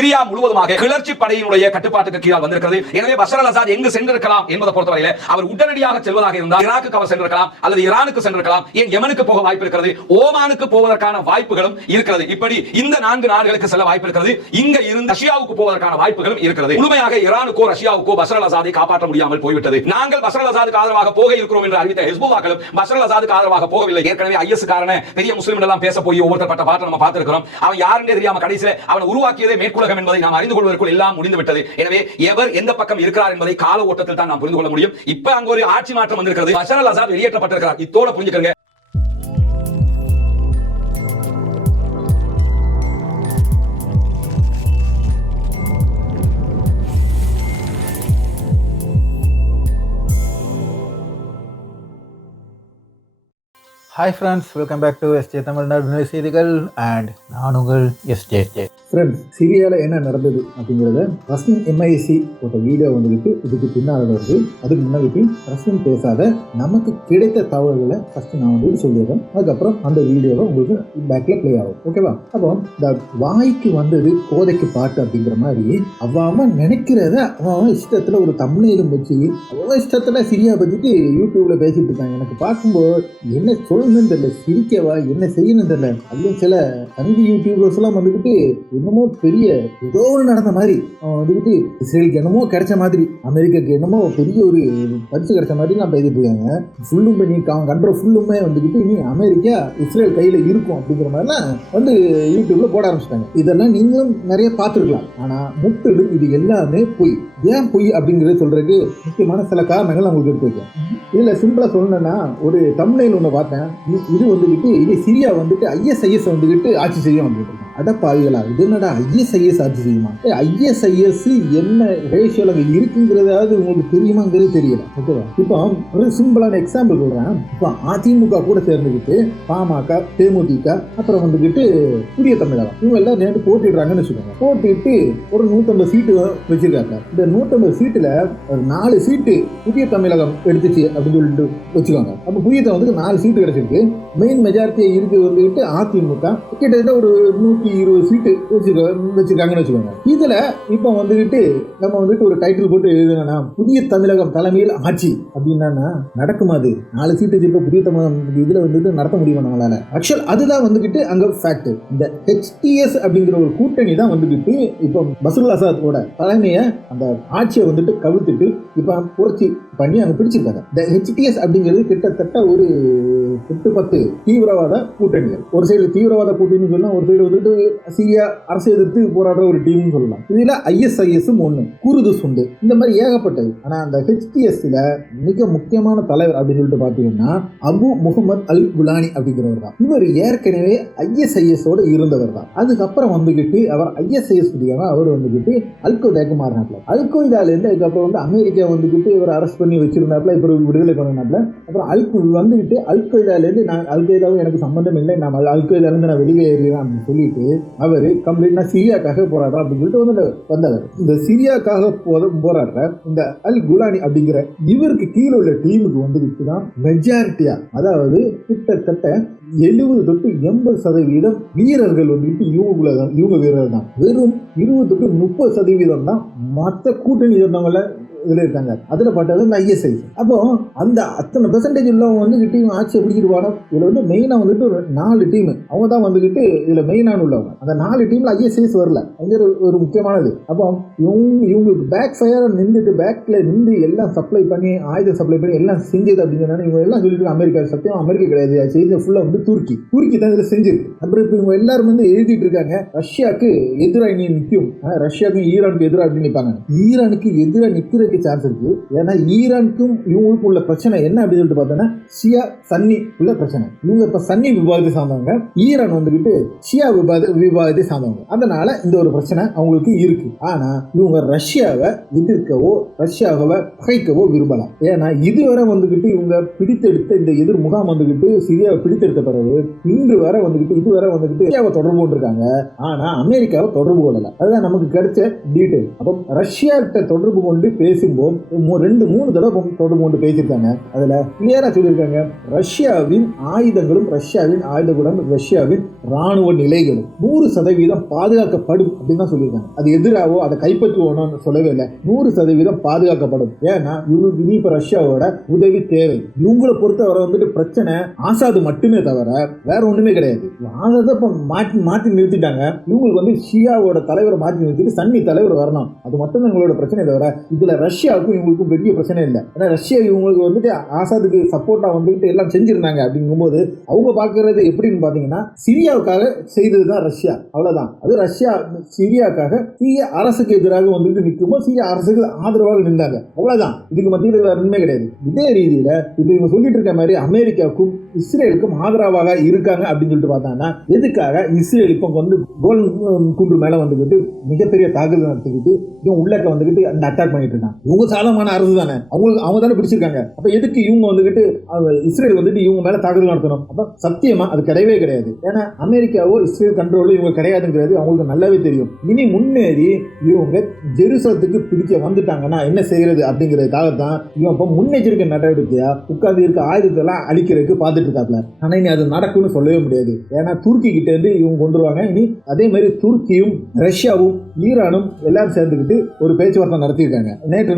Syria முழுவதுமாக கிளர்ச்சி படையினுடைய கட்டுப்பாட்டுக்கு கீழ் வந்திருக்கிறது. எனவே பஷர் அல் அசாத் எங்கு சென்றிருக்கலாம் என்பதை பொறுத்தவரையில் அவர் உடனடியாக செல்வதாக இருந்தால் ஈராக்கு அவர் சென்றிருக்கலாம் அல்லது ஈரானுக்கு சென்றிருக்கலாம், ஏன் யமனுக்கு போக வாய்ப்பு இருக்கிறது, ஓமானுக்கு போவதற்கான வாய்ப்புகளும் இருக்கிறது. இப்படி இந்த 4 நாடுகளுக்கு செல்ல வாய்ப்பு இருக்கிறது. இங்க இருந்து ரஷ்யாவுக்கு போவதற்கான வாய்ப்புகளும் இருக்கிறது. முழுமையாக ஈரானுக்கோ ரஷ்யாவுக்கோ பஷர் அல் அசாதை காப்பாற்ற முடியாமல் போய்விட்டது. நாங்கள் பஷர் அல் அசாதுக்கு ஆதரவாக போக இருக்கிறோம் என்று அறிவித்த ஹிஸ்புல்லாக்களும் பஷர் அல் அசாதுக்கு ஆதரவாக போகவில்லை. ஏற்கனவே ஐஎஸ் காரன பெரிய முஸ்லிம்கள் எல்லாம் பேச போய் ஒவ்வொருத்தர் பட்ட பாட்டை நம்ம பார்த்திருக்கிறோம். அவன் யாருன்னே தெரியாம கடைசியில் அவன் உருவாக்கியதே மேற்குலகம் என்பதை நாம் அறிந்து கொள்வதற்குள் எல்லாம் முடிந்து விட்டது. எனவே எவர் எந்த பக்கம் இருக்கிறார் என்பதை கால ஓட்டத்தில் தான் நாம் புரிந்து கொள்ள முடியும். இப்ப அங்க ஒரு ஆட்சி மாற்றம் வந்திருக்கிறது. பஷர் அல் அசாத் வெளியேற்றப்பட்டிருக்கிறார். இதோட புரிஞ்சுக்கங்க. Hi friends, welcome back to SJ Tamil Nadu செய்திகள் அண்ட் நான் உங்கள் எஸ்ஜே. ஃப்ரெண்ட்ஸ், சிரியாவில் என்ன நடந்தது அப்படிங்கிறத ரஸ்மின் எம்ஐசி போட்ட வீடியோ வந்துட்டு இதுக்கு பின்னால் வருது. அதுக்கு முன்னாடி ரஸ்மின் பேசாத நமக்கு கிடைத்த தகவல்களை ஃபஸ்ட்டு நான் வந்துட்டு சொல்லிடுறேன். அதுக்கப்புறம் அந்த வீடியோவை உங்களுக்கு பேக்கில் ப்ளே ஆகும். ஓகேவா? அப்போ இந்த வாய்க்கு வந்தது கோதைக்கு பாட்டு அப்படிங்கிற மாதிரி அவன் நினைக்கிறத அவன் இஷ்டத்தில் ஒரு தமிழையிலும் வச்சு அவன் இஷ்டத்தில் சிரியா பற்றிட்டு யூடியூப்பில் பேசிட்டு இருக்காங்க. எனக்கு பார்க்கும்போது என்ன சொல்லணும்னு தெரியல, சிரிக்கவா என்ன செய்யணும் தெரியல. அதுவும் சில தனி யூடியூபர்ஸ் எல்லாம் வந்துக்கிட்டு என்னமோ பெரிய ஏதோ ஒன்று நடந்த மாதிரி அவன் வந்துக்கிட்டு இஸ்ரேலுக்கு என்னமோ கிடைச்ச மாதிரி, அமெரிக்காவுக்கு என்னமோ பெரிய ஒரு பரிசு கிடைச்ச மாதிரி நான் பேசிட்டு இருக்காங்க. ஃபுல்லுமே நீ கண்ட்ரோல் ஃபுல்லுமே வந்துக்கிட்டு இனி அமெரிக்கா இஸ்ரேல் கையில் இருக்கும் அப்படிங்கிற மாதிரிலாம் வந்து யூடியூப்ல போட ஆரம்பிச்சிட்டாங்க. இதெல்லாம் நீங்களும் நிறைய பார்த்துருக்கலாம். ஆனால் முற்றிலும் இது எல்லாமே பொய். ஏன் பொய் அப்படிங்கிறத சொல்றதுக்கு முக்கியமான சில காரணங்கள் நான் உங்களுக்கு எடுத்து வைக்கேன். இதில் சிம்பிளாக சொல்லணும்னா, ஒரு தமிழ்நிலையில் ஒன்று பார்த்தேன். இது வந்துக்கிட்டு இது சிரியா வந்துட்டு ஐஎஸ்ஐஎஸ் வந்துக்கிட்டு ஆட்சி செய்யும் வந்துட்டு அடப்பாவிகளா, இது என்னடா ஐஎஸ்ஐஎஸ் ஆட்சி செய்யுமா? ஐஎஸ்ஐஎஸ் என்ன ரேஷியோல இருக்குங்கிறதாவது உங்களுக்கு தெரியுமாங்கிறது தெரியல. ஓகேவா? இப்போ ஒரு சிம்பிளான எக்ஸாம்பிள் சொல்றேன். இப்போ அதிமுக கூட சேர்ந்துக்கிட்டு பாமக, தேமுதிக, அப்புறம் வந்துக்கிட்டு புதிய தமிழகம் இவங்க எல்லாம் நேற்று போட்டிடுறாங்கன்னு வச்சுக்கோங்க. போட்டிட்டு ஒரு 150 சீட்டு வச்சிருக்காங்க. இந்த 150 சீட்டுல ஒரு 4 சீட்டு புதிய தமிழகம் எடுத்துச்சு அப்படின்னு சொல்லிட்டு வச்சுக்கோங்க. அப்போ புதிய தமிழகத்துக்கு 4 சீட்டு கிடைச்சிருக்கு. மெயின் மெஜாரிட்டியை இருக்கு வந்துக்கிட்டு அதிமுக கிட்டத்தட்ட ஒரு 120 சீட்டு வச்சிருக்காங்கன்னு வச்சுக்கோங்க. இதுல இப்ப வந்துகிட்டு நம்ம வந்துட்டு ஒரு டைட்டில் போட்டு எழுதுனா புதிய தமிழகம் தலைமையில் ஆட்சி அப்படின்னா நடக்குமா? அது 4 சீட்டு வச்சிருக்க புதிய தமிழகம் இதுல வந்துட்டு நடத்த முடியுமா நம்மளால? ஆக்சுவல் அதுதான் வந்துகிட்டு அங்க ஃபேக்ட். இந்த HTS அப்படிங்கிற ஒரு கூட்டணி தான் வந்துகிட்டு இப்ப பஷர் அல் அசாதோட தலைமைய அந்த ஆட்சியை வந்துட்டு கவிழ்த்துட்டு இப்ப புரட்சி பண்ணி அங்க பிடிச்சிருக்காங்க. இந்த HTS அப்படிங்கிறது கிட்டத்தட்ட ஒரு 8-10 தீவிரவாத கூட்டணிகள். ஒரு சைடு தீவிரவாத கூட்டணி சொல்லலாம், ஒரு சைடு வந்துட்டு சிரியா அரசு எதிர்த்து போராடுற ஒரு டீம் சொல்லலாம். இதுல ஐஎஸ்ஐஎஸும் ஒண்ணு, குருதுஸ் உண்டு, இந்த மாதிரி ஏகப்பட்டது. ஆனா அந்த HTSல மிக முக்கியமான தலைவர் அப்படின்னு சொல்லிட்டு பாத்தீங்கன்னா அபு முகமது அல் குலானி அப்படிங்கிறவர் தான். இவர் ஏற்கனவே ஐஎஸ்ஐஎஸோட இருந்தவர் தான். அதுக்கப்புறம் வந்துகிட்டு அவர் ஐஎஸ்ஐஎஸ் அவர் வந்துகிட்டு அல்கொய்தாக்கு மாறினாப்ல. அல்கொய்தால இருந்து அதுக்கப்புறம் வந்து அமெரிக்கா வந்துகிட்டு இவர் அரெஸ்ட் பண்ணி வச்சிருந்தாப்ல, இப்ப விடுதலை பண்ணினாப்ல. அப்புறம் வந்துகிட்டு அல்கொய்தால இருந்து நான் அல்கொய்தாவும் எனக்கு சம்பந்தம் இல்லை, நான் அல்கொய்தால இருந்து நான் வெளியேறேன் அப்படின்னு சொல்லிட்டு அவரு கம்ப்ளீட்டா சிரியாக்காக போராடுறா அப்படின்னு சொல்லிட்டு வந்தவர். இந்த சிரியாக்காக போராடுற இந்த அல் குலானி அப்படிங்கிற இவருக்கு கீழே உள்ள டீமுக்கு வந்துகிட்டு தான் மெஜாரிட்டியா, அதாவது கிட்டத்தட்ட 70-80% வீரர்கள் வந்துட்டு இவங்க வீரர்கள் தான். வெறும் 20-30% தான் மற்ற கூட்டணி இருந்தவங்கள இதுல இருக்காங்க. அதுல பார்த்தது இந்த ஐஎஸ்ஐ. அப்போ அந்த அத்தனை பெர்சன்டேஜ் உள்ளவங்க வந்துகிட்டு ஆட்சியை பிடிச்சிருவாங்க. இதுல வந்து மெயினா வந்துட்டு ஒரு 4 டீம் அவங்க தான் வந்துகிட்டு இதுல மெயினான உள்ளவங்க. அந்த 4 டீம்ல ஐஎஸ்ஐஸ் வரல, அங்கே ஒரு முக்கியமானது. அப்போ இவங்களுக்கு பேக் ஃபயர் நின்றுட்டு பேக்ல நின்று எல்லாம் சப்ளை பண்ணி ஆயுத சப்ளை பண்ணி எல்லாம் செஞ்சது அப்படின்னு இவங்க எல்லாம் சொல்லிட்டு அமெரிக்கா சத்தியம் அமெரிக்கா கிடையாது, செய்த ஃபுல்லா வந்து துருக்கி தான் இதுல செஞ்சிருக்கு. அப்புறம் இப்போ இவங்க எல்லாரும் வந்து எழுதிட்டு இருக்காங்க ரஷ்யாவுக்கு எதிராக நீ நிற்கும், ரஷ்யாவுக்கும் ஈரானுக்கு எதிராக அப்படின்னு நிற்பாங்க. ஈரானுக்கு எதிராக நிற்கிற சான்ஸ் இருக்கு. ஏன்னா ஈரானுக்கும் இவங்களுக்கும் உள்ள பிரச்சனை என்ன அப்படின்னு சொல்லிட்டு பார்த்தோன்னா ஷியா சன்னி உள்ள பிரச்சனை. இவங்க இப்ப சன்னி விவாதத்தை சார்ந்தவங்க, ஈரான் வந்துகிட்டு ஷியா விவாதத்தை சார்ந்தவங்க. அதனால இந்த ஒரு பிரச்சனை அவங்களுக்கு இருக்கு. ஆனா இவங்க ரஷ்யாவை எதிர்க்கவோ ரஷ்யாவை பகைக்கவோ விரும்பலாம். ஏன்னா இதுவரை வந்துகிட்டு இவங்க பிடித்தெடுத்த இந்த எதிர் முகாம் வந்துகிட்டு சிரியாவை பிடித்தெடுத்த பிறகு இன்று வரை வந்துகிட்டு இதுவரை வந்துகிட்டு ரஷ்யாவை தொடர்பு கொண்டிருக்காங்க. ஆனா அமெரிக்காவை தொடர்பு கொள்ளல. அதுதான் நமக்கு கிடைச்ச டீடைல். அப்போ ரஷ்யா கிட்ட தொடர்பு கொண்டு பேசும்போது 2-3 தடவை தொடர்பு கொண்டு பேசியிருக்காங்க. அதுல கிளியரா சொல்லியிருக்காங்க, ரஷ்யாவின் ஆயுதங்களும் ரஷ்யாவின் ஆயுதங்களும் ரஷ்யாவின் ராணுவ நிலைகளும் 100% பாதுகாக்கப்படும் அப்படின்னு தான் சொல்லியிருக்காங்க. அது எதிராவோ அதை கைப்பற்றுவோன்னு சொல்லவே இல்லை. 100% பாதுகாக்கப்படும். ஏன்னா இவங்களுக்கு இப்ப ரஷ்யாவோட உதவி தேவை. இவங்களை பொறுத்தவரை வந்துட்டு பிரச்சனை ஆசாது மட்டுமே தவிர வேற ஒண்ணுமே கிடையாது. ஆசாத இப்ப மாற்றி நிறுத்திட்டாங்க. இவங்களுக்கு வந்து ஷியாவோட தலைவரை மாற்றி நிறுத்திட்டு சன்னி தலைவர் வரணும். அது மட்டும் தான் இவங்களோட பிரச்சனை தவிர இதுல ரஷ்யாவுக்கும் இவங்களுக்கும் பெரிய பிரச்சனை இல்லை. ஏன்னா ரஷ்யா இவங்களுக்கு வந்துட்டு ஆசாதுக்கு சப்போர்ட்டா வந்துட்டு எல்லாம் செஞ்சிருந்தாங்க. அப்படிங்கும்போது அவங்க பாக்குறது எப்படின்னு பாத்தீங்கன்னா சிரியாவுக்காக செய்ததுதான் ரஷ்யா, அவ்வளவுதான். அது ரஷ்யா சிரியாவுக்காக சிரிய அரசுக்கு எதிராக வந்துட்டு நிற்கும்போது சிரிய அரசுக்கு ஆதரவாக நின்றாங்க, அவ்வளவுதான். இதுக்கு மத்தியில் வேற ஒண்ணுமே கிடையாது. இதே ரீதியில இப்ப இவங்க சொல்லிட்டு இருக்க மாதிரி அமெரிக்காவுக்கும் இஸ்ரேலுக்கும் ஆதரவாக இருக்காங்க அப்படின்னு சொல்லிட்டு பார்த்தாங்கன்னா எதுக்காக இஸ்ரேல் இப்போ வந்து கோல் குன்று மேல வந்துகிட்டு மிகப்பெரிய தாக்குதல் நடத்திக்கிட்டு இவங்க உள்ளக்க வந்துகிட்டு அந்த அட்டாக் பண்ணிட்டு இருக்காங்க. இவங்க சாதகமான அரசு தானே, அவங்க தானே பிடிச்சிருக்காங்க. அப்ப எதுக்கு இவங்க வந்துகிட்டு இஸ்ரேல் வந்துட்டு இவங்க மேல தாக்குதல் நடத்தணும்? அப்ப சத்தியமா அது கிடையவே கிடையாது. ஏன்னா அமெரிக்காவோ இஸ்ரேல் கண்ட்ரோலோ இவங்க கிடையாதுங்கிறது அவங்களுக்கு நல்லாவே தெரியும். இனி முன்னேறி இவங்க ஜெருசலத்துக்கு பிடிக்க வந்துட்டாங்கன்னா என்ன செய்யறது அப்படிங்கிறதுக்காக தான் இவன் இப்ப முன்னெச்சரிக்கை நடவடிக்கையா உட்கார்ந்து இருக்க ஆயுதத்தை எல்லாம் அழிக்கிறதுக்கு பார்த்துட்டு இருக்காப்ல. ஆனா இனி அது நடக்கும்னு சொல்லவே முடியாது. ஏன்னா துருக்கி கிட்ட இருந்து இவங்க கொண்டு வருவாங்க. இனி அதே மாதிரி துருக்கியும் ரஷ்யாவும் ஈரானும் எல்லாரும் சேர்ந்துக்கிட்டு ஒரு பேச்சுவார்த்தை நடத்தியிருக்காங்க. நேற்று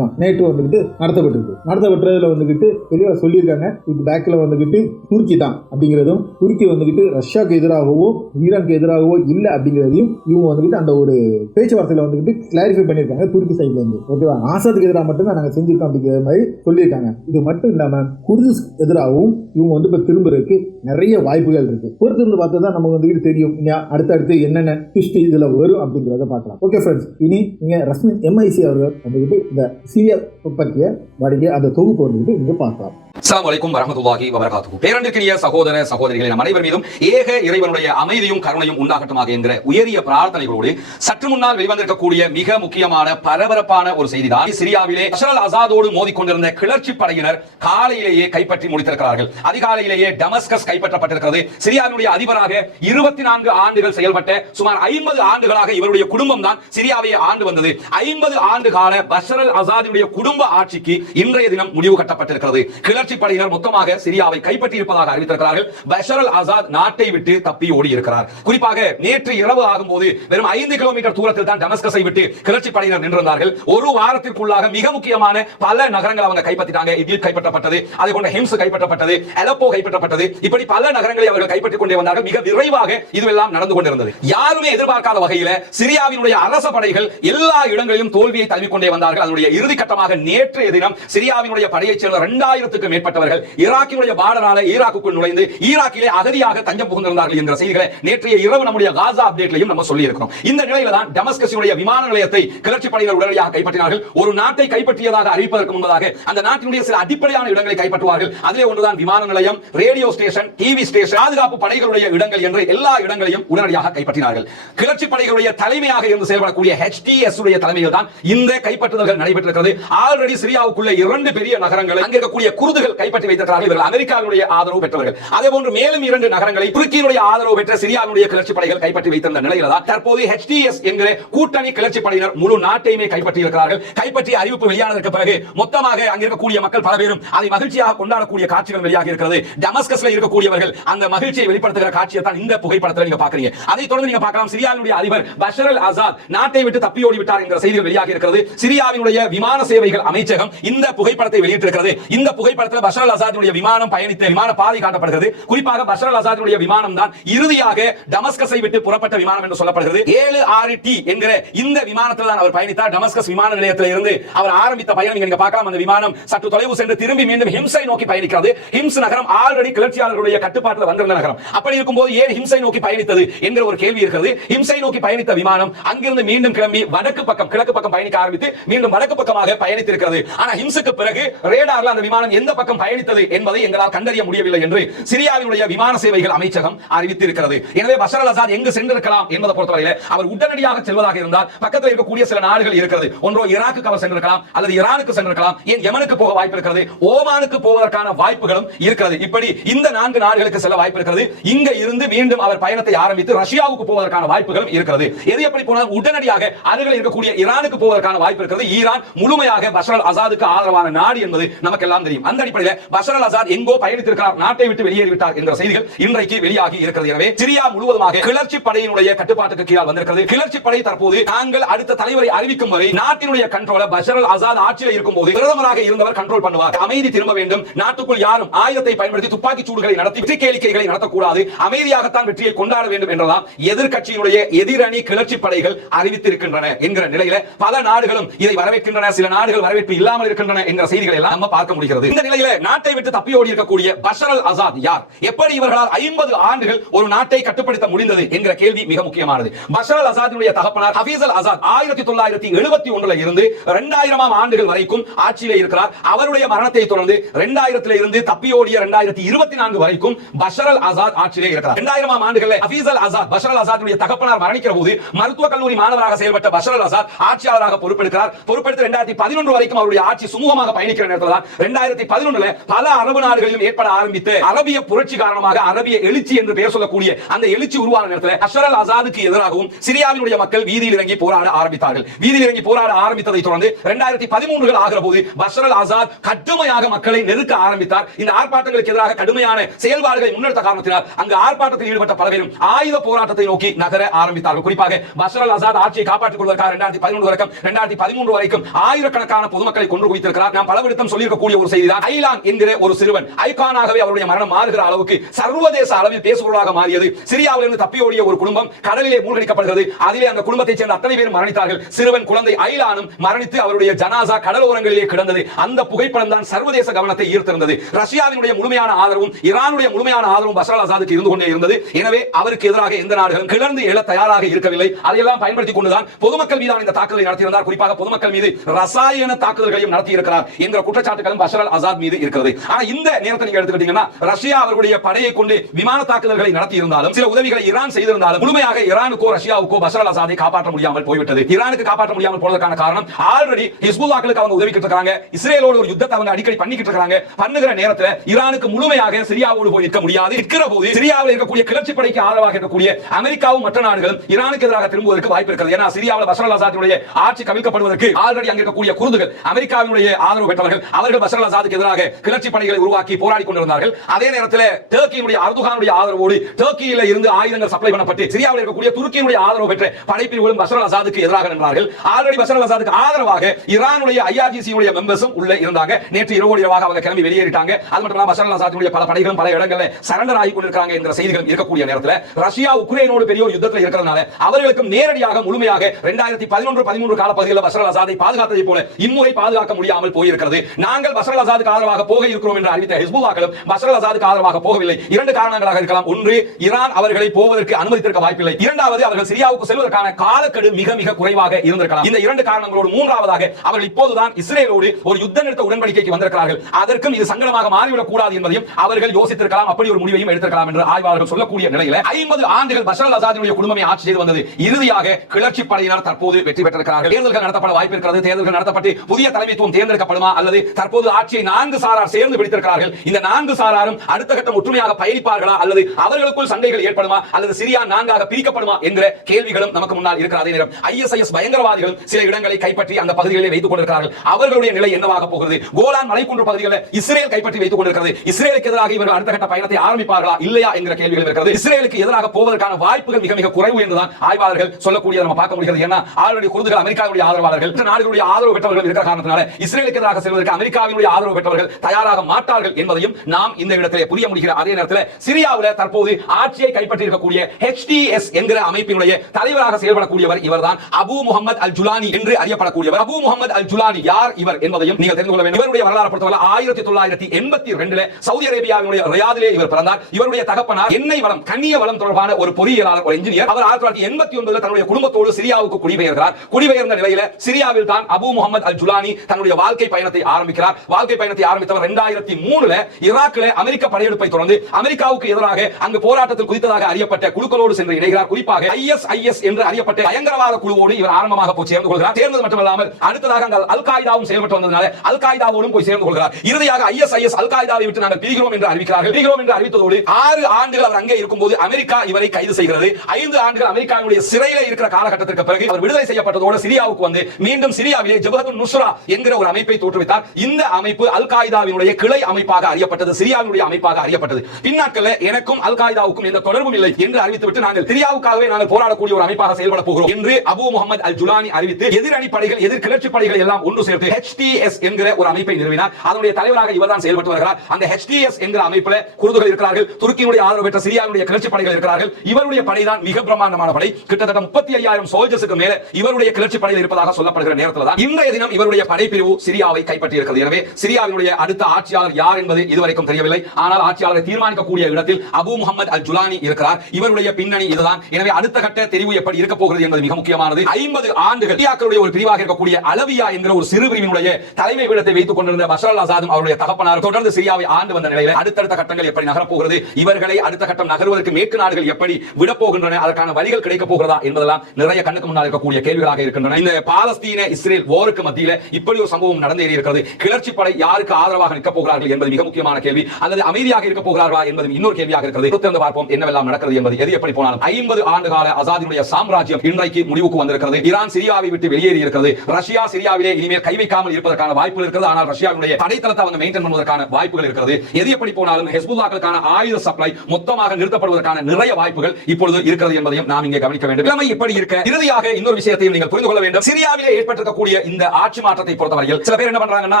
வந்துகிட்டு நடத்தப்பட்டதுல வந்துகிட்டு தெளிவா சொல்லியிருக்காங்க. இது பேக்ல வந்துகிட்டு துருக்கி தான் அப்படிங்கிறதும் துருக்கி வந்துகிட்டு ரஷ்யாவுக்கு எதிராகவோ ஈரானுக்கு எதிராகவோ இல்லை அப்படிங்கிறதையும் இவங்க வந்துகிட்டு அந்த ஒரு பேச்சுவார்த்தையில வந்துகிட்டு கிளாரிஃபை பண்ணியிருக்காங்க துருக்கி சைட்ல இருந்து. ஓகேவா, ஆசாதுக்கு எதிராக மட்டும் தான் நாங்க செஞ்சிருக்கோம் அப்படிங்கிற மாதிரி சொல்லியிருக்காங்க. இது மட்டும் இல்லாம குர்திஸ் எதிராகவும் இவங்க வந்து இப்ப திரும்புறதுக்கு நிறைய வாய்ப்புகள் இருக்கு. பொறுத்து இருந்து பார்த்தா தான் நமக்கு வந்துகிட்டு தெரியும் அடுத்தடுத்து என்னென்ன ட்விஸ்ட் இதுல வரும் அப்படிங்கிறத பார்க்கலாம். ஓகே ஃப்ரெண்ட்ஸ், இனி நீங்க ரஸ்மின் MIC அவர்கள் வந்துகிட்டு இந்த சிரியா பற்றிய வடிகை அந்த தொகுப்பு வந்துகிட்டு இங்க பார்க்கலாம். அஸ்ஸலாமு அலைக்கும் வரஹ்மத்துல்லாஹி வபரகாத்துஹு. பேரன்பிற்கினிய சகோதர சகோதரிகளே, நம் அனைவர் மீதும் ஏக இறைவனுடைய அமைதியும் கருணையும் உண்டாகட்டுமாக என்கிற உயரிய பிரார்த்தனைகளோடு சற்று முன்னால் வெளிவந்திருக்கக்கூடிய மிக முக்கியமான பரபரப்பான ஒரு செய்திதான், சிரியாவிலே பஷர் அல் அசாதோடு மோதிக்கொண்டிருந்த கிளர்ச்சி படையினர் காலையிலேயே கைப்பற்றி முடித்திருக்கிறார்கள். அதிகாலையிலேயே டமஸ்கஸ் கைப்பற்றப்பட்டிருக்கிறது. சிரியாவினுடைய அதிபராக 24 ஆண்டுகள் செயல்பட்ட சுமார் 50 ஆண்டுகளாக இவருடைய குடும்பம் தான் சிரியாவை ஆண்டு வந்தது. 50 ஆண்டு கால பஷர் அல் அசாதினுடைய குடும்ப ஆட்சிக்கு இன்றைய தினம் முடிவு கட்டப்பட்டிருக்கிறது. கிளர்ச்சி படையினர் மொத்தமாக சிரியாவை கைப்பற்றி இருப்பதாக அறிவித்திருக்கிறார்கள். பஷர் அல் அசாத் நாட்டை விட்டு தப்பி ஓடி இருக்கிறார். குறிப்பாக நேற்று இரவு ஆகும்போது வெறும் 5 கிலோமீட்டர் தூரத்தில் தான் டமஸ்கஸை விட்டு கிளர்ச்சி படையினர் நின்றிருந்தார்கள். ஒரு வாரத்திற்குள்ளாக மிக முக்கியமான பல நகரங்கள் அவங்க கைப்பற்றிட்டாங்க. இதில் கைப்பற்றப்பட்டது, அதே போன்ற ஹிம்ஸ் கைப்பற்றப்பட்டது, அலப்போ கைப்பற்றப்பட்டது. இப்படி பல நகரங்களை அவர்கள் கைப்பற்றிக் கொண்டே வந்தார்கள். மிக விரைவாக இதுவெல்லாம் நடந்து கொண்டிருந்தது. யாருமே எதிர்பார்க்காத வகையில் சிரியாவினுடைய அரச படைகள் எல்லா இடங்களிலும் தோல்வியை தழுவிக்கொண்டே வந்தார்கள். அதனுடைய இறுதி கட்டமாக நேற்றைய தினம் சிரியாவினுடைய படையைச் சேர்ந்த 2000க்கும் மேற்பட்டவர்கள் ஈராக்கினுடைய பார்டரால ஈராக்குக்குள் நுழைந்து ஈராக்கிலே அகதியாக தஞ்சம் புகுந்திருந்தார்கள் என்ற செய்திகளை நேற்றைய இரவு நம்முடைய காசா அப்டேட்லையும் நம்ம சொல்லி இருக்கிறோம். இந்த நிலையில தான் டமஸ்கஸினுடைய விமான நிலையத்தை கிளர்ச்சி படையினர் உடனடியாக கைப்பற்றினார்கள். ஒரு நாட்டை கைப்பற்றியதாக அறிவிப்பதற்கு முன்பதாக அந்த நாட்டினுடைய சில அடிப்படையான இடங்களை கைப்பற்றுவார்கள். அதிலே ஒன்றுதான் விமான நிலையம், ரேடியோ ஸ்டேஷன், டிவி ஸ்டேஷன், பாதுகாப்பு படைகளுடைய இடங்கள் என்று எல்லா இடங்களையும் உடனடியாக கைப்பற்றினார்கள். கிளர்ச்சி படைகளுடைய தலைமையாக இருந்து செயல்படக்கூடிய HTS உடைய தலைமையில் தான் இந்த கைப்பற்றுதல்கள் நடைபெற்றிருக்கிறது. ஆல்ரெடி சிரியாவுக்குள்ள 2 பெரிய நகரங்களை அங்கே இருக்கக்கூடிய குர்துகள் கைப்பற்றி வைத்திருக்கிறார்கள். இவர்கள் அமெரிக்காவுடைய ஆதரவு பெற்றவர்கள். அதே போன்று மேலும் 2 நகரங்களை துருக்கியினுடைய ஆதரவு பெற்ற சிரியாவுடைய கிளர்ச்சி படைகள் கைப்பற்றி வைத்திருந்த நிலையில தான் தற்போது HTS என்கிற கூட்டணி கிளர்ச்சி படையினர் முழு நாட்டையுமே கைப்பற்றி இருக்கிறார்கள். கைப்பற்றிய அறிவிப்பு வெளியானதற்கு பிறகு மொத்தமாக அங்கே இருக்கக்கூடிய மக்கள் பல பேரும் அதை மகிழ்ச்சியாக கொண்டாடக்கூடிய காட்சிகள் வெளியாகி இருக்கிறது. டமஸ்கஸ்ல இருக்கக்கூடியவர்கள் அந்த மகிழ்ச்சியை வெளிப்படுத்துகிற காட்சியை தான் இந்த புகைப்படத்தில் நீங்க பாக்குறீங்க. அதை தொடர்ந்து நீங்க பார்க்கலாம், சிரியாவினுடைய அதிபர் பஷர் அல் அசாத் நாட்டை விட்டு தப்பி ஓடி விட்டார் என்கிற செய்திகள் வெளியாகி இருக்கிறது. சிரியாவினுடைய விமான சேவைகள் அமைச்சகம் இந்த புகைப்படத்தை வெளியிட்டிருக்கிறது. இந்த புகைப்படத்தில் பஷர் அல் அசாதினுடைய விமானம் பயணித்த விமான பாதை காட்டப்படுகிறது. குறிப்பாக பஷர் அல் அசாதினுடைய விமானம் தான் இறுதியாக டமஸ்கஸை விட்டு புறப்பட்ட விமானம் என்று சொல்லப்படுகிறது. 76T என்கிற இந்த விமானத்தில் தான் அவர் பயணித்தார். டமஸ்கஸ் விமான நிலையத்தில் இருந்து அவர் ஆரம்பித்த பயணம் நீங்க பார்க்கலாம். அந்த விமானம் சற்று தொலைவு சென்று திரும்பி மீண்டும் ஹிம்ஸை நோக்கி பயணிக்கிறது. ஹிம்ஸ் நகரம் ஆல்ரெடி கிளர்ச்சியாளர்களுடைய கட்டுப்பாட்டில் வந்திருந்த நகரம். அப்படி இருக்கும்போது ஏன் ஹிம்ஸை நோக்கி பயணித்தது என்கிற ஒரு கேள்வி இருக்கிறது. ஹிம்ஸை நோக்கி பயணித்த விமானம் அங்கிருந்து மீண்டும் கிளம்பி வடக்கு பக்கம் பயணிக்க ஆரம்பித்து மீண்டும் வடக்கு பக்கமாக பயணித்திருக்கிறது. ஆனா ஹிம்ஸுக்கு பிறகு ரேடார்ல அந்த விமானம் எந்த பக்கம் பக்கம் பயணித்தது என்பதை எங்களால் கண்டறிய முடியவில்லை என்று சிரியாவினுடைய விமான சேவைகள் அமைச்சகம் அறிவித்திருக்கிறது. எனவே பஷர் அல் அசாத் எங்கு சென்றிருக்கலாம் என்பதை பொறுத்தவரையில் அவர் உடனடியாக செல்வதாக இருந்தால் பக்கத்தில் இருக்கக்கூடிய சில நாடுகள் இருக்கிறது. ஒன்றோ ஈராக்கு அவர் சென்றிருக்கலாம், அல்லது ஈரானுக்கு சென்றிருக்கலாம், ஏன் யமனுக்கு போக வாய்ப்பு இருக்கிறது, ஓமானுக்கு போவதற்கான வாய்ப்புகளும் இருக்கிறது. இப்படி இந்த 4 நாடுகளுக்கு செல்ல வாய்ப்பு இருக்கிறது. இங்க இருந்து மீண்டும் அவர் பயணத்தை ஆரம்பித்து ரஷ்யாவுக்கு போவதற்கான வாய்ப்புகளும் இருக்கிறது. எது எப்படி போனாலும் உடனடியாக அருகில் இருக்கக்கூடிய ஈரானுக்கு போவதற்கான வாய்ப்பு இருக்கிறது. ஈரான் முழுமையாக பஷர் அல் அசாதுக்கு ஆதரவான நாடு என்பது நமக்கு எல்லாம் தெரியும். அந்த அடிப்படையில் பஷர் அல் அசாத் எங்கோ பயணித்திருக்கிறார், நாட்டை விட்டு வெளியேறிவிட்டார் என்ற செய்திகள் இன்றைக்கு வெளியாகி இருக்கிறது. எனவே சிரியா முழுவதுமாக கிளர்ச்சி படையினுடைய கட்டுப்பாட்டுக்கு கீழ் வந்திருக்கிறது. கிளர்ச்சி படை தற்போது நாங்கள் அடுத்த தலைவரை அறிவிக்கும் வரை நாட்டினுடைய கண்ட்ரோலை பஷர் அல் அசாத் ஆட்சியில் இருக்கும்போது பிரதமராக இருந்தவர் கண்ட்ரோல் பண்ணுவார். அமைதி திரும்ப வேண்டும். நாட்டுக்குள் யாரும் ஆயுதத்தை பயன்படுத்தி துப்பாக்கி சூடுகளை நடத்தி வெற்றி கேளிக்கைகளை நடத்தக்கூடாது. அமைதியாகத்தான் வெற்றியை கொண்டாட வேண்டும் என்றெல்லாம் எதிர்க்கட்சியினுடைய எதிரணி கிளர்ச்சி படைகள் அறிவித்திருக்கின்றன என்கிற நிலையில பல நாடுகளும் இதை வரவேற்கின்றன, சில நாடுகள் வரவேற்பு இல்லாமல் இருக்கின்றன என்கிற செய்திகளை எல்லாம் நம்ம பார்க்க முடிகிறது. இந்த நிலையில நாட்டை விட்டு தப்பியோடி இருக்கக்கூடிய பஷர் அல் அசாத் யார்? எப்படி இவர்களால் 50 ஆண்டுகள் ஒரு நாட்டை கட்டுப்படுத்த முடிந்தது என்கிற கேள்வி மிக முக்கியமானது. பஷர் அல் அசாதினுடைய தகப்பனார் ஹபீஸ் அல் அசாத் 1971 இருந்து 2000 ஆண்டுகள் வரைக்கும் ஆட்சியிலே இருக்கிறார். அவருடைய மரணத்தை தொடர்ந்து 2000 இருந்து தப்பியோடிய 2024 வரைக்கும் பஷர் அல் அசாத் ஆட்சியிலே இருக்கிறார். 2000 ஆண்டுகளில் ஹபீஸ் அல் அசாத் பஷர் அல் அசாதினுடைய தகப்பனார் மரணிக்கிற போது மருத்துவக் கல்லூரி மாணவராக செயல்பட்ட பஷர் அல் அசாத் ஆட்சியாளராக பொறுப்பெடுக்கிறார். பொறுப்பெடுத்து 2011 வரைக்கும் அவருடைய ஆட்சி சுமூகமாக பயணிக்கிற நேரத்தில் தான் 2011 பல அரபு நாடுகளிலும் ஏற்பட ஆரம்பித்து அரபிய புரட்சி காரணமாக அரபிய எழுச்சி என்று பெயர் சொல்லக்கூடிய அந்த எழுச்சி உருவான நேரத்தில் பஷர் அல் அசாதுக்கு எதிராகவும் சிரியாவினுடைய மக்கள் வீதியில் இறங்கி போராட ஆரம்பித்தார்கள். வீதியில் இறங்கி போராட ஆரம்பித்ததை தொடர்ந்து 2013 ஆகிற போது பஷர் அல் அசாத் கடுமையாக மக்களை நெருக்க ஆரம்பித்தார். இந்த ஆர்ப்பாட்டங்களுக்கு எதிராக கடுமையான செயல்பாடுகளை முன்னெடுத்த காரணத்தினால் அங்கு ஆர்ப்பாட்டத்தில் ஈடுபட்ட பல பேரும் ஆயுத போராட்டத்தை நோக்கி நகர ஆரம்பித்தார்கள். குறிப்பாக பஷர் அல் அசாத் ஆட்சியை காப்பாற்றிக் கொள்வதற்காக 2011 வரைக்கும் 2013 வரைக்கும் ஆயிரக்கணக்கான பொதுமக்களை கொன்று குவித்திருக்கிறார். நாம் பலவிடத்தும் சொல்லியிருக்கக்கூடிய ஒரு செய்திதான் ஐலான் என்கிற ஒரு சிறுவன் ஐகானாகவே அவருடைய மரணம் மாறுகிற அளவுக்கு சர்வதேச அளவில் பேசுபொருளாக மாறியது. சிரியாவிலிருந்து தப்பியோடிய ஒரு குடும்பம் கடலிலே மூழ்கடிக்கப்படுகிறது. அதிலே அந்த குடும்பத்தைச் சேர்ந்த அத்தனை பேரும் மரணித்தார்கள். சிறுவன் குழந்தை ஐலானும் மரணித்து அவருடைய ஜனாசா கடலோரங்களிலே கிடந்தது. அந்த புகைப்படம் தான் சர்வதேச கவனத்தை ஈர்த்திருந்தது. ரஷ்யாவினுடைய முழுமையான ஆதரவும் ஈரானுடைய முழுமையான ஆதரவும் பஷர் அல் அசாதுக்கு இருந்து கொண்டே இருந்தது. எனவே அவருக்கு எதிராக எந்த நாடுகளும் கிளர்ந்து எழ தயாராக இருக்கவில்லை. அதையெல்லாம் பயன்படுத்திக் கொண்டுதான் பொதுமக்கள் மீதான இந்த தாக்குதலை நடத்தியிருந்தார். குறிப்பாக பொதுமக்கள் மீது ரசாயன தாக்குதல்களையும் நடத்தியிருக்கிறார் என்கிற குற்றச்சாட்டுகளும் பஷர் அல் அசாத் மீது இருக்கிறது. ஆனா இந்த நேரத்தை நீங்க எடுத்துக்கிட்டீங்கன்னா ரஷ்யா அவர்களுடைய படையை கொண்டு விமான தாக்குதல்களை நடத்தி இருந்தாலும் சில உதவிகளை ஈரான் செய்திருந்தாலும் முழுமையாக ஈரானுக்கோ ரஷ்யாவுக்கோ பஷர் அல் அசாதை காப்பாற்ற முடியாமல் போய்விட்டது. ஈரானுக்கு காப்பாற்ற முடியாமல் போனதற்கான காரணம் ஆல்ரெடி ஹிஸ்புல்லாஹ்களுக்கு அவங்க உதவிக்கிட்டு இருக்காங்க. இஸ்ரேலோடு ஒரு யுத்தத்தை அவங்க அடிக்கடி பண்ணிக்கிட்டு இருக்காங்க. பண்ணுகிற நேரத்தில் ஈரானுக்கு முழுமையாக சிரியாவோடு போய் நிற்க முடியாது. இருக்கிற போது சிரியாவில் இருக்கக்கூடிய கிளர்ச்சி படைக்கு ஆதரவாக இருக்கக்கூடிய அமெரிக்காவும் மற்ற நாடுகளும் ஈரானுக்கு எதிராக திரும்புவதற்கு வாய்ப்பு இருக்கிறது. ஏன்னா சிரியாவில் பஷர் அல் அசாதினுடைய ஆட்சி கவிழ்க்கப்படுவதற்கு ஆல்ரெடி அங்க இருக்கக்கூடிய குர்துகள் அமெரிக்காவினுடைய ஆதரவு பெற்றவர்கள் அவர்கள் பஷர் அல் அசாதுக்கு எதிராக கிளர்ச்சி படைகளை உருவாக்கி போராடி கொண்டிருந்தார்கள். அதே நேரத்தில் டர்க்கியினுடைய அர்துகானுடைய ஆதரவோடு டர்க்கியில இருந்து ஆயுதங்கள் சப்ளை பண்ணப்பட்டு சிரியாவில் இருக்கக்கூடிய துருக்கியினுடைய ஆதரவு பெற்ற படைப்பிரிவுகளும் பஷர் அல் அசாதுக்கு எதிராக நின்றார்கள். ஆல்ரெடி பஷர் அல் அசாதுக்கு ஆதரவாக ஈரானுடைய IRGC உடைய மெம்பர்ஸும் உள்ள இருந்தாங்க. நேற்று இரவோடு அவங்க கிளம்பி வெளியேறிட்டாங்க. அது மட்டும் இல்லாமல் பஷர் அல் அசாதுடைய பல படைகளும் பல இடங்களில் சரண்டர் ஆகி கொண்டிருக்காங்க என்ற செய்திகள் இருக்கக்கூடிய நேரத்தில் ரஷ்யா உக்ரைனோடு பெரிய ஒரு யுத்தத்தில் இருக்கிறதுனால அவர்களுக்கும் நேரடியாக முழுமையாக 2011-13 கால பகுதியில் பஷர் அல் அசாதை பாதுகாத்ததை போல இம்முறை பாதுகாக்க முடியாமல் போயிருக்கிறது. நாங்கள் பஷர் அல் அசாதுக்கு ஆதரவாக போக இருக்கிறோம் என்று அறிவித்த ஹிஸ்புல்லாஹ்களும் பஷர் அல் அசாதுக்கு ஆதரவாக போகவில்லை. 2 காரணங்களாக இருக்கலாம். ஒன்று, ஈரான் அவர்களை போவதற்கு அனுமதித்திருக்க வாய்ப்பில்லை. இரண்டாவது, அவர்கள் சிரியாவுக்கு செல்வதற்கான காலக்கெடு மிக மிக குறைவாக இருந்திருக்கலாம். இந்த 2 காரணங்களோடு மூன்றாவதாக அவர்கள் இப்போதுதான் இஸ்ரேலோடு ஒரு யுத்த நிறுத்த உடன்படிக்கைக்கு வந்திருக்கிறார்கள். அதற்கும் இது சங்கடமாக மாறிவிடக் கூடாது என்பதையும் அவர்கள் யோசித்திருக்கலாம். அப்படி ஒரு முடிவையும் எடுத்திருக்கலாம் என்று ஆய்வாளர்கள் சொல்லக்கூடிய நிலையில 50 ஆண்டுகள் பஷர் அல் அசாதினுடைய குடும்பமே ஆட்சி செய்து வந்தது. இறுதியாக கிளர்ச்சி படையினர் தற்போது வெற்றி பெற்றிருக்கிறார்கள். தேர்தல்கள் நடத்தப்பட வாய்ப்பு இருக்கிறது. தேர்தல்கள் நடத்தப்பட்டு புதிய தலைமைத்துவம் தேர்ந்தெடுக்கப்படுமா அல்லது தற்போது ஆட்சியை 4 சாரார் சேர்ந்து பிடித்திருக்கிறார்கள். இந்த 4 சாராரும் அடுத்த கட்டம் ஒற்றுமையாக பயணிப்பார்களா அல்லது அவர்களுக்குள் சண்டைகள் ஏற்படுமா அல்லது சிரியா 4ஆக பிரிக்கப்படுமா என்கிற கேள்விகளும் நமக்கு முன்னால் இருக்கிற அதே நேரம் ISIS பயங்கரவாதிகளும் சில இடங்களை கைப்பற்றி அந்த பகுதிகளில் வைத்துக் கொண்டிருக்கிறார்கள். அவர்களுடைய நிலை என்னவாக போகிறது? கோலான் மலைக்குன்று பகுதிகளில் இஸ்ரேல் கைப்பற்றி வைத்துக் கொண்டிருக்கிறது. இஸ்ரேலுக்கு எதிராக இவர்கள் அடுத்த கட்ட பயணத்தை ஆரம்பிப்பார்களா இல்லையா என்கிற கேள்விகள் இருக்கிறது. இஸ்ரேலுக்கு எதிராக போவதற்கான வாய்ப்புகள் மிக மிக குறைவு என்றுதான் ஆய்வாளர்கள் சொல்லக்கூடிய நம்ம பார்க்க முடிகிறது. ஏன்னா ஆல்ரெடி குர்துகள் அமெரிக்காவுடைய ஆதரவாளர்கள், மற்ற நாடுகளுடைய ஆதரவு பெற்றவர்கள் இருக்கிற காரணத்தினால இஸ்ரேலுக்கு எதிராக செல்வதற்கு அமெரிக்காவினுடைய ஆதரவு பெற்றவர்கள் தயாராக மாட்டார்கள் என்பதையும் நாம் இந்த இடத்திலே புரிய முடிகிற அதே நேரத்தில் சிரியாவில் தற்போது ஆட்சியை கைப்பற்றி இருக்கக்கூடிய HTS என்கிற அமைப்பினுடைய தலைவராக செயல்படக்கூடியவர் இவர்தான் அபு முஹம்மது அல் ஜுலானி என்று அறியப்படக்கூடியவர். அபு முஹம்மது அல் ஜுலானி யார் இவர் என்பதையும் நீங்கள் தெரிந்து கொள்ள வேண்டும். இவருடைய வரலாறு பொறுத்தவரை 1982 சவுதி அரேபியாவினுடைய ரியாதிலே இவர் பிறந்தார். இவருடைய தகப்பனார் எண்ணெய் வளம் கண்ணிய வளம் தொடர்பான ஒரு பொறியியலாளர், ஒரு இன்ஜினியர். அவர் 1989 தன்னுடைய குடும்பத்தோடு சிரியாவுக்கு குடிபெயர்கிறார். குடிபெயர்ந்த நிலையில சிரியாவில் தான் அபு முஹம்மது அல் ஜுலானி தன்னுடைய வாழ்க்கை பயணத்தை ஆரம்பிக்கிறார். வாழ்க்கை பயணத்தை ஆரம்பித்தவர் 2003 ஈராக்கில் அமெரிக்க படையெடுப்பை தொடர்ந்து அமெரிக்காவுக்கு எதிராக அங்கு போராட்டத்தில் குதித்ததாக அறியப்பட்ட குழுக்களோடு சென்று இணைகிறார். குறிப்பாக ISIS என்று அறியப்பட்ட பயங்கரவாத குழுவோடு இவர் ஆரம்பமாக போய் சேர்ந்து கொள்கிறார். சேர்ந்தது மட்டுமல்லாமல் அடுத்ததாக அங்கு அல் காய்தாவும் செயல்பட்டு வந்ததனால அல் காய்தாவோடும் போய் சேர்ந்து கொள்கிறார். இறுதியாக ISIS அல் காய்தாவை விட்டு நாங்கள் பிரிகிறோம் என்று அறிவிக்கிறார்கள். பிரிகிறோம் என்று அறிவித்ததோடு 6 ஆண்டுகள் அவர் அங்கே இருக்கும்போது அமெரிக்கா இவரை கைது செய்கிறது. 5 ஆண்டுகள் அமெரிக்காவுடைய சிறையில் இருக்கிற காலகட்டத்திற்கு பிறகு அவர் விடுதலை செய்யப்பட்டதோடு சிரியாவுக்கு வந்து மீண்டும் சிரியாவிலே ஜபஹத்துன் நுஸ்ரா என்கிற ஒரு அமைப்பை தோற்றுவித்தார். இந்த அமைப்பு அல் காய்தாவினுடைய கிளை அமைப்பாக அறியப்பட்டது, சிரியாவினுடைய அமைப்பாக அறியப்பட்டது. பின்னாட்களில் எனக்கும் அல் காய்தாவுக்கும் எந்த தொடர்பும் இல்லை என்று அறிவித்துவிட்டு நாங்கள் சிரியாவுக்காகவே நாங்கள் போராடக்கூடிய ஒரு அமைப்பாக செயல்பட போகிறோம் என்று அபு முகமது அல் ஜுலானி அறிவித்து எதிரணி படைகள் எதிர் கிளர்ச்சி படைகள் எல்லாம் ஒன்று சேர்த்து HTS என்கிற ஒரு அமைப்பை நிறுவினார். அதனுடைய தலைவராக இவர்தான் செயல்பட்டு வருகிறார். அந்த HTS என்கிற அமைப்பில் குர்துகள் இருக்கிறார்கள், துருக்கியுடைய ஆதரவு பெற்ற சிரியாவுடைய கிளர்ச்சி படைகள் இருக்கிறார்கள். இவருடைய படைதான் மிக பிரமாண்டமான படை. கிட்டத்தட்ட 35,000 சோல்ஜர்ஸ்க்கு மேல இவருடைய கிளர்ச்சி படையில் இருப்பதாக சொல்லப்படுகிற நேரத்தில் தான் இன்றைய தினம் இவருடைய படைப்பிரிவு சிரியாவை கைப்பற்றி இருக்கிறது. எனவே சிரியாவினுடைய அடுத்த ஆட்சியாளர் யார் என்பது இதுவரைக்கும் தெரியவில்லை. ஆனால் ஆட்சியாளரை தீர்மானிக்கக்கூடிய இடத்தில் அபு முகமது அல் ஜுலானி இருக்கிறார். இவருடைய பின்னணி இதுதான். எனவே அடுத்த கட்ட தெரிவு எப்படி இருக்க போகிறது என்பது மிக முக்கியமானது. 50 ஆண்டுகள் சிரியாக்களுடைய ஒரு பிரிவாக இருக்கக்கூடிய அலவியா என்கிற ஒரு சிறு பிரிவினுடைய தலைமை பீடத்தை வைத்துக் கொண்டிருந்த பஷர் அல் அசாதும் அவருடைய தகப்பனார் தொடர்ந்து சிரியாவை ஆண்டு வந்த நிலையில் அடுத்தடுத்த கட்டங்கள் எப்படி நகரப்போகிறது, இவர்களை அடுத்த கட்டம் நகர்வதற்கு மேற்கு நாடுகள் எப்படி விடப்போகின்றன, அதற்கான வழிகள் கிடைக்க போகிறதா என்பதெல்லாம் நிறைய கண்ணுக்கு முன்னால் இருக்கக்கூடிய கேள்விகளாக இருக்கின்றன. இந்த பாலஸ்தீன இஸ்ரேல் போருக்கு மத்தியில் இப்படி ஒரு சம்பவம் நடந்தேறி இருக்கிறது. கிளர்ச்சி படை யாருக்கு ஆதரவாக நிற்க போகிறார்கள் என்பது மிக முக்கியமான கேள்வி. அல்லது அமைதியாக இருக்க போகிறார்களா என்பது இன்னொரு கேள்வியாக இருக்கிறது. தொடர்ந்து பார்ப்போம் என்னவெல்லாம் நடக்கிறது என்பது. எது எப்படி போனாலும் 50 ஆண்டு கால அசாதினுடைய சாம்ராஜ்யம் இன்றைக்கு முடிவுக்கு வந்திருக்கிறது. ஈரான் சிரியாவை விட்டு வெளியேறி இருக்கிறது. ரஷ்யா சிரியாவிலே இனிமேல் கை வைக்காமல் இருப்பதற்கான வாய்ப்புகள் இருக்கிறது. ஆனால் ரஷ்யாவுடைய படைத்தளத்தை அவங்க மெயின்டைன் பண்ணுவதற்கான வாய்ப்புகள் இருக்கிறது. எது எப்படி போனாலும் ஹெஸ்புல்லாஹ்வுக்கான ஆயுத சப்ளை மொத்தமாக நிறுத்தப்படுவதற்கான நிறைய வாய்ப்புகள் இப்பொழுது இருக்கிறது என்பதையும் நாம் இங்கே கவனிக்க வேண்டும். நிலைமை இப்படி இருக்க இறுதியாக இன்னொரு விஷயத்தையும் நீங்கள் புரிந்து கொள்ள வேண்டும். சிரியாவிலே ஏற்பட்டிருக்கக்கூடிய இந்த ஆட்சி மாற்றத்தை பொறுத்தவரையில் சில பேர் என்ன பண்றாங்கன்னா,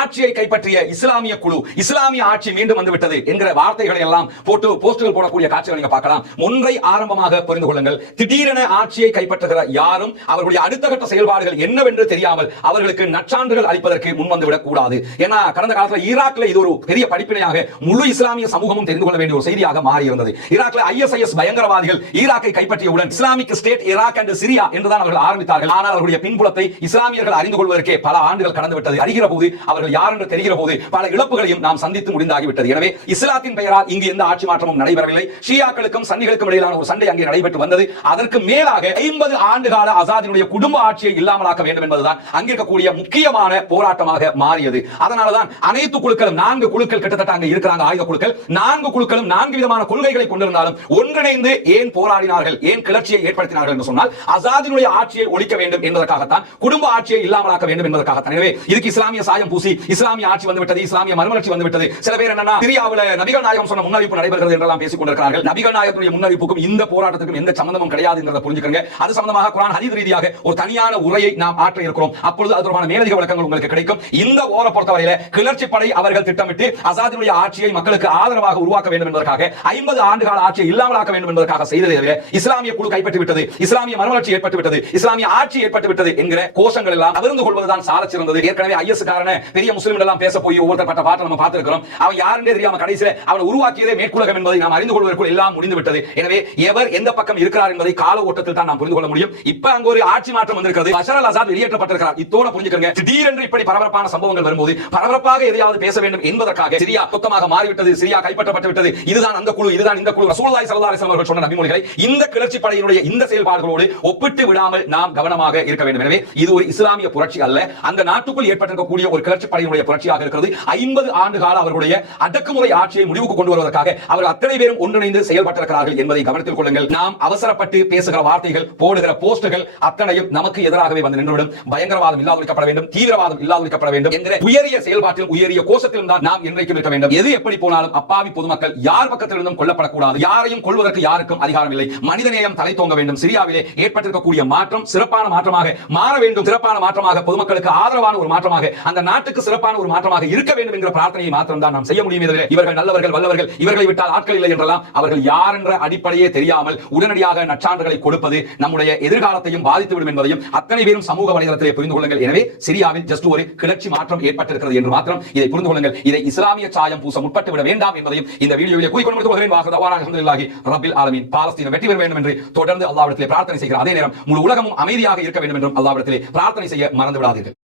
ஆட்சியை கைப்பற்றிய இஸ்லாமிய குழு, இஸ்லாமிய ஆட்சி மீண்டும் வந்து விட்டது என்கிற வார்த்தைகளை எல்லாம் போட்டு போஸ்டுகள் போடக்கூடிய காட்சிகளை நீங்க பார்க்கலாம். ஒன்றை ஆரம்பமாக புரிந்து கொள்ளுங்கள். திடீரென ஆட்சியை கைப்பற்றுகிற யாரும் அவர்களுடைய அடுத்த கட்ட செயல்பாடுகள் என்னவென்று தெரியாமல் அவர்களுக்கு நற்சான்றுகள் அளிப்பதற்கு முன்வந்து விடக் கூடாது. ஏன்னா கடந்த காலத்தில் ஈராக்ல இது ஒரு பெரிய படிப்பினையாக முழு இஸ்லாமிய சமூகமும் தெரிந்து கொள்ள வேண்டிய ஒரு செய்தியாக மாறி இருந்தது. ஈராக்ல ISIS பயங்கரவாதிகள் ஈராக்கை கைப்பற்றியவுடன் Islamic State Iraq and Syria என்றுதான் அவர்கள் ஆரம்பித்தார்கள். ஆனால் அவர்களுடைய பின்புலத்தை இஸ்லாமியர்கள் அறிந்து கொள்வதற்கே பல ஆண்டுகள் கடந்து விட்டது. அறிகிற போது அவர்கள் யார் என்று தெரிகிற போது பல இழப்புகளையும் நாம் சந்தித்து முடிந்தாகிவிட்டது. எனவே இஸ்லாத்தின் பெயரால் இங்கு எந்த ஆட்சி மாற்றமும் நடைபெறவில்லை. ஷியாக்களுக்கும் சன்னிகளுக்கும் இடையிலான ஒரு சண்டை அங்கே நடைபெற்று வந்தது. அதற்கு மேலாக 50 ஆண்டு கால அசாதினுடைய குடும்ப ஆட்சியை இல்லாமலாக்க வேண்டும் என்பதுதான் அங்கே இருக்கக்கூடிய முக்கியமான போராட்டமாக மாறியது. அதனாலதான் அனைத்து குழுக்களும் 4 குழுக்கள் கிட்டத்தட்ட அங்கே இருக்கிறாங்க. ஆயுத குழுக்கள் 4 குழுக்களும் 4 விதமான கொள்கைகளை கொண்டிருந்தாலும் ஒன்றிணைந்து ஏன் போராடினார்கள், ஏன் கிளர்ச்சியை ஏற்படுத்தினார்கள் என்று சொன்னால் அசாதினுடைய ஆட்சியை ஒழிக்க வேண்டும் என்பதற்காகத்தான், குடும்ப ஆட்சியை இல்லாமலாக்க வேண்டும் என்பதற்காகத்தான். எனவே இதுக்கு இஸ்லாமிய சாயம் பூசி இஸ்லாமிய ஆட்சி வந்துவிட்டது, இஸ்லாமிய மறுமலர்ச்சி வந்துவிட்டது. சில பேர் என்னன்னா சிரியாவில் நபிகள் நாயகம் சொன்ன முன்னறிவிப்பு நடைபெறுகிறது என்றெல்லாம் பேசிக் கொண்டிருக்கிறார்கள். நபிகள் நாயகத்துடைய முன்னறிவிப்புக்கும் இந்த போராட்டத்துக்கும் எந்த சம்பந்தமும் கிடையாது என்றதை புரிஞ்சுக்கங்க. அது சம்பந்தமாக குர்ஆன் ஹதீஸ் ரீதியாக ஒரு தனியான உரையை நாம் ஆற்ற இருக்கிறோம். அப்பொழுது அது தொடர்பான மேலதிக விளக்கங்கள் உங்களுக்கு கிடைக்கும். இந்த ஓரை பொறுத்தவரையில கிளர்ச்சி படை அவர்கள் திட்டமிட்டு அசாதினுடைய ஆட்சியை மக்களுக்கு ஆதரவாக உருவாக்க வேண்டும் என்பதற்காக 50 ஆண்டு கால ஆட்சியை இல்லாமலாக்க வேண்டும் என்பதற்காக செய்ததே தவிர இஸ்லாமிய குழு கைப்பற்றி விட்டது, இஸ்லாமிய மறுமலர்ச்சி ஏற்பட்டு விட்டது, இஸ்லாமிய ஆட்சி ஏற்பட்டு விட்டது என்கிற கோஷங்கள் எல்லாம் தவிர்த்து கொள்வதுதான் சாலச் சிறந்தது. ஏற்கனவே IS காரன பெரிய முஸ்லிம்கள் எல்லாம் பேச போய் ஒவ்வொருத்தர் பட்ட பாட்டை நம்ம பார்த்திருக்கிறோம். அவன் யாருன்னே தெரியாம கடைசியில அவன் உருவாக்கியதே மேற்குலகம் என்பதை நாம் அறிந்து கொள்வதற்குள் எல்லாம் முடிந்து விட்டது. எனவே எவர் எந்த பக்கம் இருக்கிறார் என்பதை கால ஓட்டத்தில் தான் நாம் புரிந்து கொள்ள முடியும். இப்ப அங்க ஒரு ஆட்சி மாற்றம் வந்திருக்கிறது. பஷர் அல் அசாத் வெளியேற்றப்பட்டிருக்கிறார். இதோட புரிஞ்சுக்கங்க. திடீரென்று இப்படி பரபரப்பான சம்பவங்கள் வரும்போது பரபரப்பாக எதையாவது பேச வேண்டும் என்பதற்காக சிரியா மொத்தமாக மாறிவிட்டது, சிரியா கைப்பற்றப்பட்டு விட்டது, இதுதான் அந்த குழு, இதுதான் இந்த குழு. ரசூலுல்லாஹி ஸல்லல்லாஹு அலைஹி வஸல்லம் அவர்கள் சொன்ன நபிமொழிகளை இந்த கிளர்ச்சி படையினுடைய இந்த செயல்பாடுகளோடு ஒப்பிட்டு விடாமல் நாம் கவனமாக இருக்க வேண்டும். எனவே இது ஒரு இஸ்லாமிய புரட்சி அல்ல, அந்த நாட்டுக்குள் ஏற்பட்டிருக்கக்கூடிய ஒரு கிளர்ச்சி படையினுடைய புரட்சியாக இருக்கிறது. 50 ஆண்டு கால அவர்களுடைய அடக்குமுறை ஆட்சியை முடிவுக்கு கொண்டு வருவதற்காக அவர்கள் அத்தனை பேரும் ஒன்றிணைந்து செயல்பட்டிருக்கிறார்கள் என்பதை கவனத்தில் கொள்ளுங்கள். நாம் அவசரப்பட்டு பேசுகிற வார்த்தைகள், போடுகிற போஸ்டுகள் அத்தனையும் நமக்கு எதிராகவே வந்து நின்றுவிடும். பயங்கரவாதம் இல்லாதொழிக்கப்பட வேண்டும், தீவிரவாதம் இல்லாதொழிக்கப்பட வேண்டும் என்கிற உயரிய செயல்பாட்டில் உயரிய கோஷத்திலும் தான் நாம் என்றைக்கும் இருக்க வேண்டும். எது எப்படி போனாலும் அப்பாவி பொதுமக்கள் யார் பக்கத்திலிருந்தும் கொல்லப்படக்கூடாது. யாரையும் கொள்வதற்கு யாருக்கும் அதிகாரம் இல்லை. மனிதநேயம் தலை தோங்க வேண்டும். சிரியாவிலே ஏற்பட்டிருக்கக்கூடிய மாற்றம் சிறப்பான மாற்றமாக மாற வேண்டும். சிறப்பான மாற்றமாக, பொதுமக்களுக்கு ஆதரவான ஒரு மாற்றமாக, அந்த நாட்டுக்கு சிறப்பான ஒரு மாற்றமாக இருக்க வேண்டும் என்கிற பிரார்த்தனையை மாத்திரம் தான் நாம் செய்ய முடியும். இவர்கள் நல்லவர்கள், வல்லவர்கள், இவர்களை விட்டால் ஆட்கள் இல்லை என்றெல்லாம் அவர்கள் யார் என்ற அடிப்படையே தெரியாமல் உடனடியாக நற்சான்றுகளை கொடுப்பது நம்முடைய எதிர்காலத்தையும் பாதித்துவிடும் என்பதையும் அத்தனை பேரும் சமூக வலைதளத்திலே புரிந்து கொள்ளுங்கள். எனவே சிரியாவில் ஜஸ்ட் ஒரு கிளர்ச்சி மாற்றம் ஏற்பட்டிருக்கிறது என்று மாத்திரம் இதை புரிந்து கொள்ளுங்கள். இதை இஸ்லாமிய சாயம் பூச முற்பட்டு விட வேண்டாம் என்பதையும் இந்த வீடியோவிலே கூறிக்கொண்டு வருகிறேன். அல்ஹம்துலில்லாஹி ரப்பில் ஆலமீன். பாலஸ்தீனம் வெற்றி பெற வேண்டும் என்று தொடர்ந்து அல்லாஹ்விடத்திலே பிரார்த்தனை செய்கிற அதே நேரம் முழு உலகமும் அமைதியாக இருக்க வேண்டும் என்றும் அல்லாஹ்விடத்திலே பிரார்த்தனை செய்ய மறந்து விடாதீர்கள்.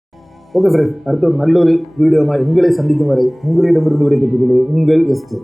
ஓகே ஃப்ரெண்ட்ஸ், அடுத்த ஒரு நல்ல ஒரு வீடியோமா உங்களை சந்திக்கும் வரை உங்களிடமிருந்து விடைபெறுவது உங்கள் எஸ்கே.